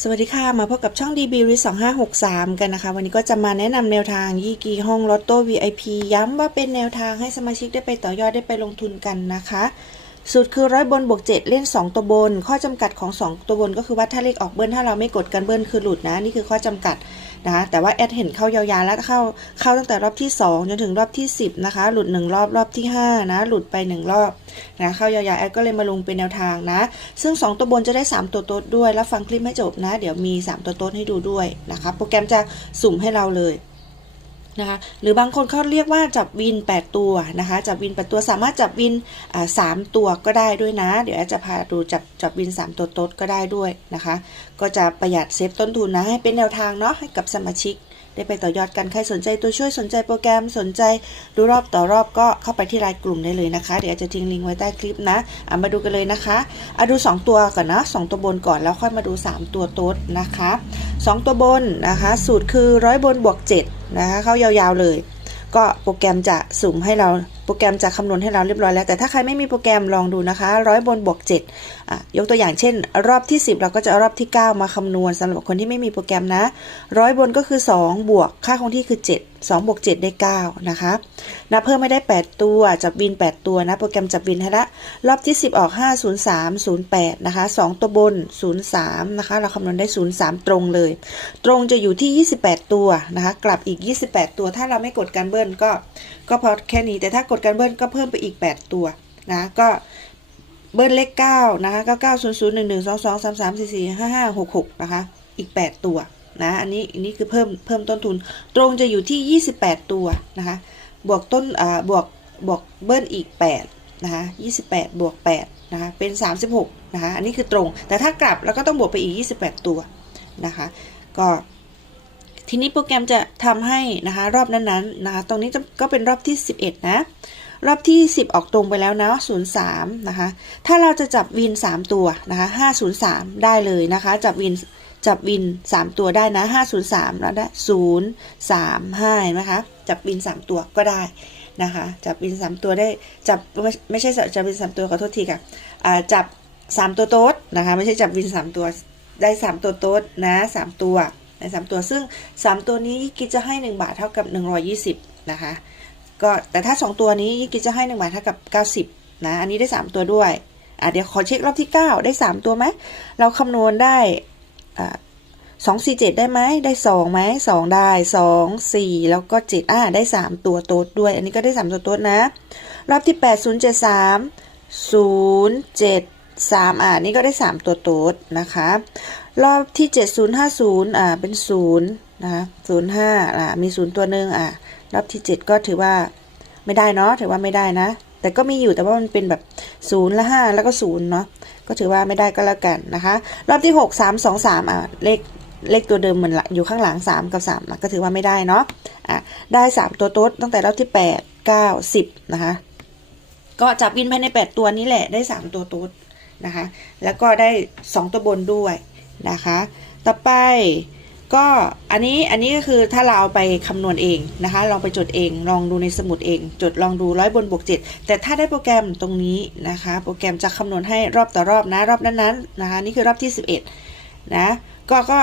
สวัสดีค่ะ มาพบกับช่อง DB r 2563 กันนะคะ วันนี้ก็จะมาแนะนำแนวทางยี่กีห้องลอตโต้ VIP ย้ำว่าเป็นแนวทางให้สมาชิกได้ไปต่อยอดได้ไปลงทุนกันนะคะสูตรคือร้อยบนบวก7 เล่น 2 ตัวบน ข้อจำกัดของ 2 ตัวบนก็คือว่าถ้าเลขออกเบิ้ลถ้าเราไม่กดกันเบิ้ลคือหลุดนะ นี่คือข้อจำกัด นะคะแต่ว่าแอดเห็นเข้ายาวๆแล้วเข้าเข้าตั้งแต่รอบที่ 2 จนถึงรอบที่ 10 นะคะ หลุด 1 รอบรอบที่ 5 นะ หลุดไป 1 รอบนะเข้ายาวๆแอดก็เลยมาลงเป็นแนวทางนะ ซึ่ง 2 ตัวบนจะได้ 3 ตัวโต๊ดด้วย แล้วฟังคลิปให้จบนะ เดี๋ยวมี 3 ตัวโต๊ดให้ดูด้วยนะคะ โปรแกรมจะสุ่มให้เราเลย นะคะหรือบางคนเขาเรียกว่าจับวิน 8 ตัวนะคะจับวิน 8 ตัวสามารถจับวินสามตัวก็ได้ด้วยนะ เดี๋ยวจะพาดูจับจับวิน 3 ตัวโต๊ดก็ได้ด้วยนะคะ ก็จะประหยัดเซฟต้นทุนนะให้เป็นแนวทางเนาะให้กับสมาชิก ได้ไปต่อยอดกัน ใครสนใจตัวช่วยสนใจโปรแกรมสนใจดูรอบต่อรอบก็เข้าไปที่รายกลุ่มได้เลยนะคะ เดี๋ยวจะทิ้งลิงก์ไว้ใต้คลิปนะอะมาดูกันเลยนะคะอะดู 2 ตัวก่อนนะ 2 ตัวบนก่อนแล้วค่อยมาดู 3 ตัวโต๊ดนะคะ 2 ตัวบนนะคะ สูตรคือร้อยบนบวก7นะคะเข้ายาวๆเลย ก็โปรแกรมจะสุ่มให้เรา โปรแกรมจะคำนวณให้เราเรียบร้อยแล้ว แต่ถ้าใครไม่มีโปรแกรมลองดูนะคะร้อยบนบวก7อะยกตัวอย่างเช่น รอบที่ 10 เราก็จะรอบที่ 9 มาคำนวณสำหรับคนที่ไม่มีโปรแกรมนะร้อยบนก็คือ 2 บวกค่าคงที่คือ 7 2บวก7ได้ 9 นะคะนับเพิ่มไม่ได้ 8 ตัว จับบิน 8 ตัวนะโปรแกรมจับบินให้ละ รอบที่ 10 ออก 503 08 นะคะ 2 ตัวบน 03 นะคะ เราคำนวณได้ 03 ตรงเลย ตรงจะอยู่ที่ 28 ตัวนะคะ กลับอีก 28 ตัว ถ้าเราไม่กดการเบิ้ลก็ ก็พอแค่นี้ แต่ถ้ากดการเบิ้ลก็เพิ่มไปอีก 8 ตัวนะ ก็เบิ้ลเลข9นะคะก็9 0 0 1 1 2 2 3 3 4 4 5 5 6 6นะคะ อีก 8 ตัว นะอันนี้อันนี้คือเพิ่มเพิ่มต้นทุน ตรงจะอยู่ที่ 28 ตัวนะคะบวกต้นอ่าบวกบวกเบิ้ลอีก8นะคะ28 บวก8นะคะเป็น 36นะคะอันนี้คือตรง แต่ถ้ากลับแล้วก็ต้องบวกไปอีก 28 ตัวนะคะก็ทีนี้โปรแกรมจะทำให้นะคะรอบนั้นๆนะคะตรงนี้ก็เป็นรอบที่ 11 นะ รอบที่ 10 ออกตรงไปแล้วนะ 03 นะคะ ถ้าเราจะจับวิน 3 ตัวนะคะ503 ได้เลยนะคะ จับวิน จับวิน 3 ตัวได้นะ503 แล้วได้0 3 5เห็นไหมคะ จับวิน 3 ตัวก็ได้นะคะ จับวิน 3 ตัวได้ จับไม่ไม่ใช่จับวิน 3 ตัวขอโทษทีค่ะจับ 3 ตัวโต๊ดนะคะ ไม่ใช่จับวิน 3 ตัว ได้ 3 ตัวโต๊ดนะ3ตัวใน3ตัว ซึ่ง 3 ตัวนี้กิจจะให้ 1 บาทเท่ากับ 120 นะคะ ก็แต่ถ้า 2 ตัวนี้กิจจะให้ 1 บาทเท่ากับ 90 นะ อันนี้ได้ 3 ตัวด้วยอะเดี๋ยวขอเช็ครอบที่ 9 ได้ 3 ตัวไหม เราคำนวณได้ สองสี่เจ็ดได้ไหมได้สองไหมสองได้สองสี่แล้วก็เจ็ดอ่าได้สามตัวโต๊ดด้วย อันนี้ก็ได้สามตัวโต๊ดนะ รอบที่แปดศูนย์เจ็ดสามศูนย์เจ็ดสามอ่านี่ก็ได้สามตัวโต๊ดนะคะ รอบที่เจ็ดศูนย์ห้าศูนย์อ่าเป็นศูนย์นะคะศูนย์ห้าอ่ามีศูนย์ตัวหนึ่งอ่ารอบที่เจ็ดก็ถือว่าไม่ได้เนาะถือว่าไม่ได้นะ แต่ก็มีอยู่แต่ว่ามันเป็นแบบศูนย์และห้าแล้วก็ศูนย์เนาะ ก็ถือว่าไม่ได้ก็แล้วกันนะคะ รอบที่หกสามสองสามอ่าเลขเลขตัวเดิมเหมือนอยู่ข้างหลังสามกับสามก็ถือว่าไม่ได้เนาะอะได้สามตัวโต๊ดตั้งแต่รอบที่แปดเก้าสิบนะคะ ก็จับวินภายใน 8 ตัวนี้แหละได้ 3 ตัวต๊ดนะคะ แล้วก็ได้ 2 ตัวบนด้วยนะคะ ต่อไป ก็อันนี้อันนี้ก็คือถ้าเราเอาไปคำนวณเองนะคะ ลองไปจดเอง ลองดูในสมุดเอง จดลองดูร้อยบนบวก7แต่ถ้าได้โปรแกรมตรงนี้นะคะ โปรแกรมจะคำนวณให้รอบต่อรอบนะรอบนั้นๆนะคะ นี่คือรอบที่ 11 นะก็ก็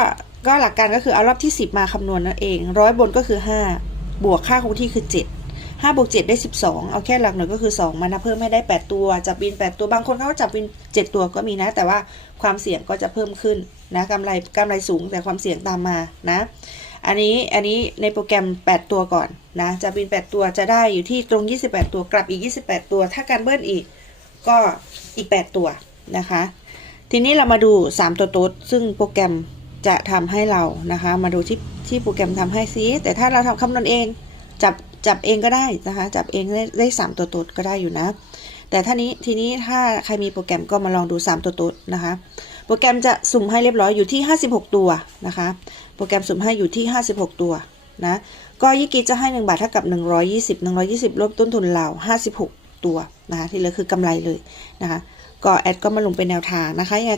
ก็หลักการก็คือเอารอบที่ 10 มาคำนวณนั่นเองร้อยบนก็คือ 5 บวกค่าคงที่คือ 7 5บวก7ได้ 12 เอาแค่หลักหน่อยก็คือ 2 มานะเพิ่มให้ได้ 8 ตัว จับวิน 8 ตัว บางคนเขาจับวิน 7 ตัวก็มีนะ แต่ว่าความเสี่ยงก็จะเพิ่มขึ้นนะกำไรกำไรสูงแต่ความเสี่ยงตามมานะ อันนี้อันนี้ในโปรแกรม 8 ตัวก่อนนะจับวิน 8 ตัวจะได้อยู่ที่ตรง 28 ตัวกลับอีก 28 ตัว ถ้าการเบิ้ลอีกก็อีก 8 ตัวนะคะ ทีนี้เรามาดู 3 ตัวโต๊ดซึ่งโปรแกรมจะทำให้เรานะคะ มาดูที่ที่โปรแกรมทำให้ซิแต่ถ้าเราทำคำนวณเอง จับจับเองก็ได้นะคะ จับเองได้ได้สามตัวตดก็ได้อยู่นะ แต่ท่านี้ทีนี้ถ้าใครมีโปรแกรมก็มาลองดู 3 ตัวตดนะคะ โปรแกรมจะสุ่มให้เรียบร้อยอยู่ที่ 56 ตัวนะคะ โปรแกรมสุ่มให้อยู่ที่ 56 ตัวนะก็ยิกิจะให้ 1 บาทเท่ากับ 120 120ลบต้นทุนเรา56 ตัวนะคะที่เหลือคือกำไรเลยนะคะก็แอดก็มาลงเป็นแนวทางนะคะยังไงก็